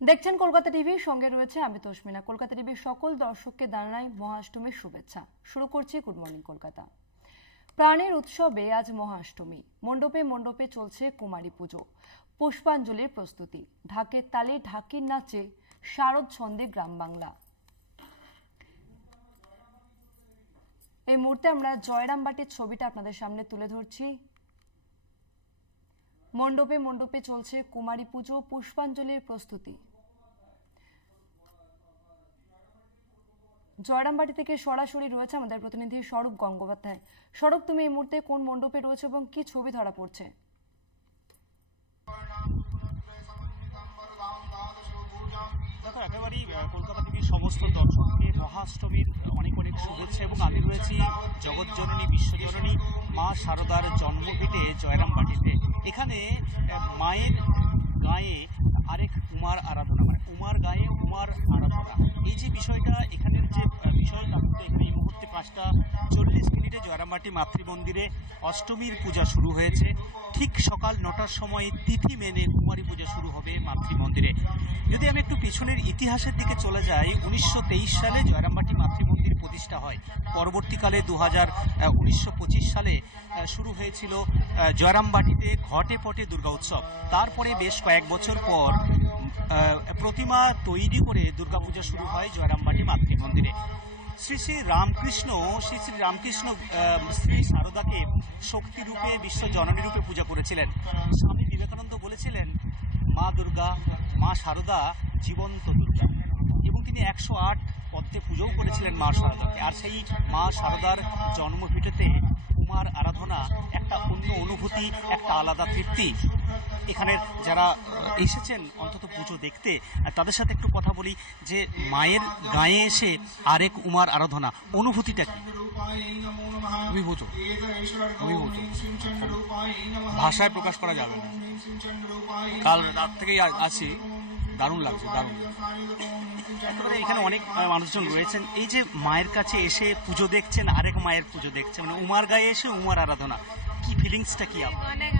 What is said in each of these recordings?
দেখছেন কলকাতা টিভির সঙ্গে রয়েছে আমি তসমিনা। কলকাতা টিভির সকল দর্শককে জানাই মহাষ্টমীর শুভেচ্ছা। শুরু করছি গুড মর্নিং কলকাতা। প্রাণের উৎসবে আজ মহাষ্টমী। মণ্ডপে মণ্ডপে চলছে কুমারী পুজো, পুষ্পাঞ্জলির প্রস্তুতি, ঢাকের তালে ঢাকির নাচে শারদ ছন্দে গ্রাম বাংলা। এই মুহূর্তে আমরা জয়রামবাটির ছবিটা আপনাদের সামনে তুলে ধরছি। মণ্ডপে মণ্ডপে চলছে কুমারী পুজো, পুষ্পাঞ্জলির প্রস্তুতি। জয়রামবাটি থেকে সরাসরি রয়েছে আমাদের প্রতিনিধি স্বরূপ গঙ্গোপাধ্যায়। স্বরূপ, তুমি এই মুহূর্তে কোন মণ্ডপে রয়েছে এবং কি ছবি ধরা পড়ছে? দেখো, একেবারেই কলকাতা টিভির সমস্ত দর্শককে মহাষ্টমীর অনেক অনেক শুভেচ্ছা। এবং আমি রয়েছি জগৎজননী বিশ্বজননী মা শারদার জন্মভিটে জয়রামবাটিতে। এখানে মায়ের গায়ে আরেক উমার আরাধনা, মানে উমার গায়ে উমার আরাধনা, এই যে বিষয়টা, এখানের যে বিষয়টা, এখানে এই মুহূর্তে 5:40 জয়রামবাটি মাতৃমন্দিরে অষ্টমীর পূজা শুরু হয়েছে। ঠিক সকাল 9টার সময় তিথি মেনে কুমারী পূজা শুরু হবে মাতৃমন্দিরে। যদি আমি একটু পেছনের ইতিহাসের দিকে চলে যাই, 1923 সালে জয়রামবাটি মাতৃমন্দির প্রতিষ্ঠা হয়। পরবর্তীকালে 1925 সালে শুরু হয়েছিল জয়রামবাটিতে ঘটে পটে দুর্গা উৎসব। তারপরে বেশ কয়েক বছর পর প্রতিমা তৈরি করে দুর্গাপূজা শুরু হয় জয়রামবাটি মাতৃমন্দিরে। শ্রী শ্রী রামকৃষ্ণ শ্রী শারদাকে শক্তি রূপে, বিশ্ব জননী রূপে পূজা করেছিলেন। স্বামী বিবেকানন্দ বলেছিলেন, মা দুর্গা, মা শারদা জীবন্ত দুর্গা, এবং তিনি 108 পদ্মে পুজোও করেছিলেন মা শারদাকে। আর সেই মা শারদার জন্মভিটেতে কুমার আরাধনা একটা অন্য অনুভূতি, একটা আলাদা তৃপ্তি। এখানের যারা এসেছেন অন্তত পুজো দেখতে, তাদের সাথে একটু কথা বলি যে মায়ের গায়ে এসে আরেক উমার আরাধনা, অনুভূতিটা কি? অভিভূত, ভাষায় প্রকাশ করা যাবে না। কাল রাত থেকেই আসি, দারুণ লাগছে, দারুণ। এখানে অনেক মানুষজন রয়েছেন, এই যে মায়ের কাছে এসে পুজো দেখছেন, আরেক মায়ের পুজো দেখছেন, মানে উমার গায়ে এসে উমার আরাধনা, কি ফিলিংসটা কি? অনেক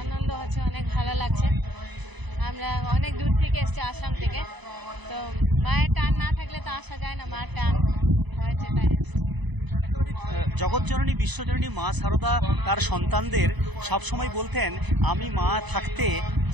আনন্দ হচ্ছে, অনেক ভালো লাগছে। আমরা অনেক দূর থেকে এসেছি, আসাম থেকে। তো মায়ের টান না থাকলে তো আসা যায় না, মায়ের টান হয়েছে তাই। জগৎজননী বিশ্বজননী মা শারদা তার সন্তানদের সবসময় বলতেন, আমি মা থাকতে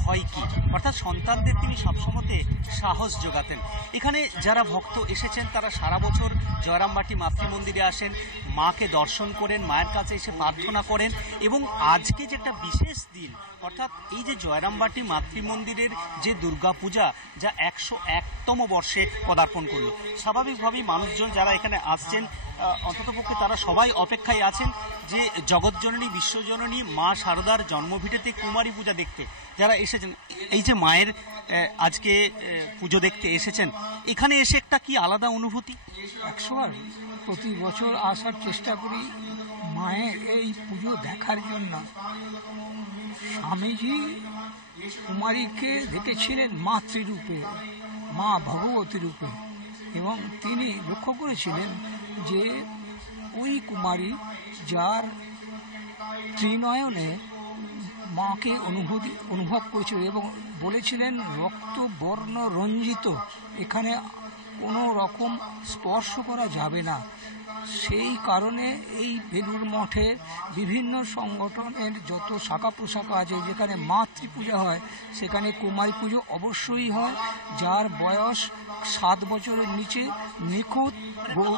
ভয় কি, অর্থাৎ সন্তানদের তিনি সবসময়তে সাহস যোগাতেন। এখানে যারা ভক্ত এসেছেন তারা সারা বছর জয়রামবাটি মাতৃমন্দিরে আসেন, মাকে দর্শন করেন, মায়ের কাছে এসে প্রার্থনা করেন। এবং আজকে যে একটা বিশেষ দিন, অর্থাৎ এই যে জয়রামবাটি মাতৃমন্দিরের যে দুর্গাপূজা, যা 101তম বর্ষে পদার্পণ করল, স্বাভাবিকভাবেই মানুষজন যারা এখানে আসছেন অন্ততপক্ষে তারা সবাই অপেক্ষায় আছেন যে জগৎজননী বিশ্বজননী মা শারদার জন্মভিটেতে কুমারী পূজা দেখতে যারা এসেছেন। এই যে মায়ের আজকে পুজো দেখতে এসেছেন, এখানে এসে একটা কি আলাদা অনুভূতি? 100বার প্রতি বছর আসার চেষ্টা করি মায়ের এই পুজো দেখার জন্য। স্বামীজি কুমারীকে দেখেছিলেন মাতৃরূপে, মা ভগবতী রূপে, এবং তিনি লক্ষ্য করেছিলেন যে ওই কুমারী যার ত্রিনয়নে মাকে অনুভব করেছিল এবং বলেছিলেন রক্ত বর্ণ রঞ্জিত, এখানে কোনো রকম স্পর্শ করা যাবে না। সেই কারণে এই বেলুর মঠে বিভিন্ন সংগঠনের যত শাখা প্রশাখা আছে, যেখানে মাতৃপূজা হয় সেখানে কুমারী পুজো অবশ্যই হয়। যার বয়স 7 বছরের নিচে নিখুঁত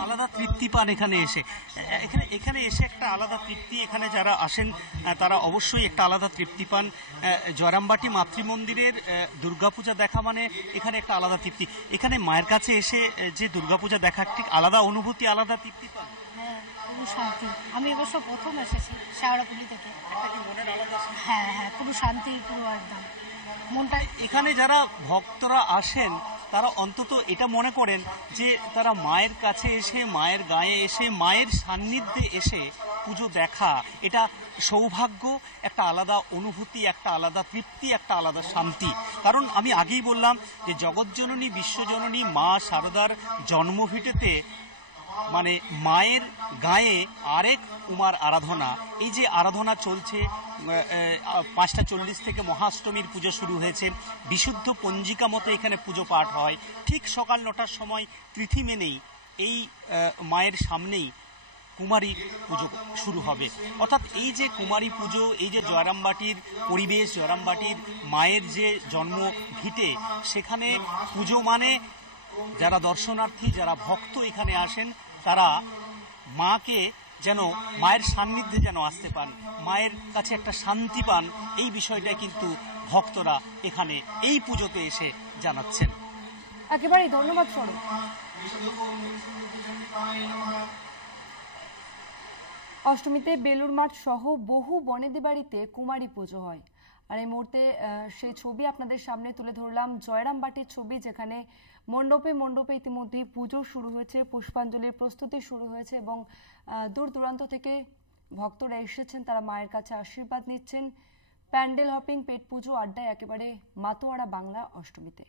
আলাদা তৃপ্তি পান এখানে এসে। এখানে এসে একটা আলাদা তৃপ্তি, এখানে যারা আসেন তারা অবশ্যই একটা আলাদা তৃপ্তি পান। জয়রামবাটি মাতৃমন্দিরের দুর্গাপূজা দেখা মানে এখানে একটা আলাদা তৃপ্তি। এখানে মায়ের কাছে এসে যে দুর্গাপূজা দেখার ঠিক আলাদা অনুভূতি, আলাদা তৃপ্তি পান। হ্যাঁ, পুরো শান্তি। আমি এবছর প্রথম এসেছি শেওড়াপুলি থেকে। হ্যাঁ, পুরো শান্তি, পুরো একদম মনটা। এখানে যারা ভক্তরা আসেন তারা অন্তত এটা মনে করেন যে তারা মায়ের কাছে এসে, মায়ের গায়ে এসে, মায়ের সান্নিধ্যে এসে পুজো দেখা, এটা সৌভাগ্য, একটা আলাদা অনুভূতি, একটা আলাদা তৃপ্তি, একটা আলাদা শান্তি। কারণ আমি আগেই বললাম যে জগৎজননী বিশ্বজননী মা শারদার জন্মভিটেতে মানে মায়ের গায়ে আরেক উমার আরাধনা। এই যে আরাধনা চলছে 5:40 থেকে মহাষ্টমীর পুজো শুরু হয়েছে, বিশুদ্ধ পঞ্জিকা মতো এখানে পুজো পাঠ হয়। ঠিক সকাল 9টার সময় তিথি মেনেই এই মায়ের সামনেই কুমারী পুজো শুরু হবে। অর্থাৎ এই যে কুমারী পুজো, এই যে জয়রামবাটির পরিবেশ, জয়রামবাটির মায়ের যে জন্ম ভিটে, সেখানে পুজো মানে যারা দর্শনার্থী, যারা ভক্ত এখানে আসেন, তারা মাকে যেন মায়ের সান্নিধ্যে যেন আসতে পান, মায়ের কাছে একটা শান্তি পান, এই বিষয়টা কিন্তু ভক্তরা এখানে এই পুজোতে এসে জানাচ্ছেন। একেবারেই ধন্যবাদ স্বরূপ। অষ্টমীতে বেলুর মাঠ সহ বহু বনেদি বাড়িতে কুমারী পুজো হয়। আর এই মুহূর্তে সেই ছবি আপনাদের সামনে তুলে ধরলাম, জয়রামবাটির ছবি, যেখানে মণ্ডপে মণ্ডপে ইতিমধ্যেই পুজো শুরু হয়েছে, পুষ্পাঞ্জলির প্রস্তুতি শুরু হয়েছে এবং দূর দূরান্ত থেকে ভক্তরা এসেছেন, তারা মায়ের কাছে আশীর্বাদ নিচ্ছেন। প্যান্ডেল হপিং, পেট পুজো, আড্ডায় একেবারে মাতোয়ারা বাংলা অষ্টমীতে।